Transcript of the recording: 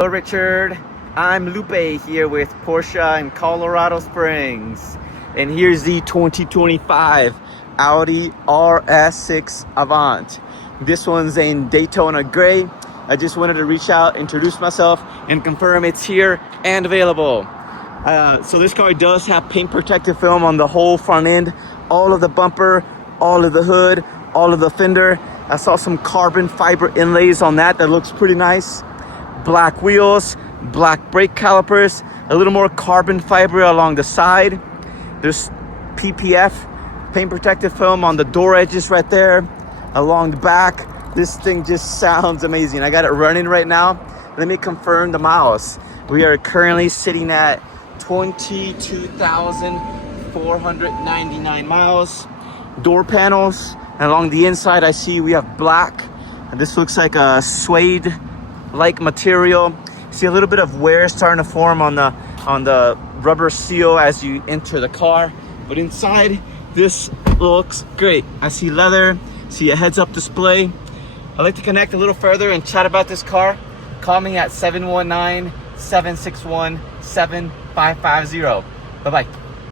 Hello Richard, I'm Lupe here with Porsche in Colorado Springs, and here's the 2025 Audi RS6 Avant. This one's in Daytona Gray. I just wanted to reach out, introduce myself, and confirm it's here and available. So this car does have paint protective film on the whole front end, all of the bumper, all of the hood, all of the fender. I saw some carbon fiber inlays on that looks pretty nice. Black wheels, black brake calipers, a little more carbon fiber along the side. There's PPF, paint protective film on the door edges right there, along the back. This thing just sounds amazing. I got it running right now. Let me confirm the miles. We are currently sitting at 22,499 miles. Door panels, and along the inside I see we have black. And this looks like a suede like material. See a little bit of wear starting to form on the rubber seal as you enter the car, but inside this looks great. I see leather, see a heads-up display. I'd like to connect a little further and chat about this car. Call me at 719-761-7550. Bye-bye.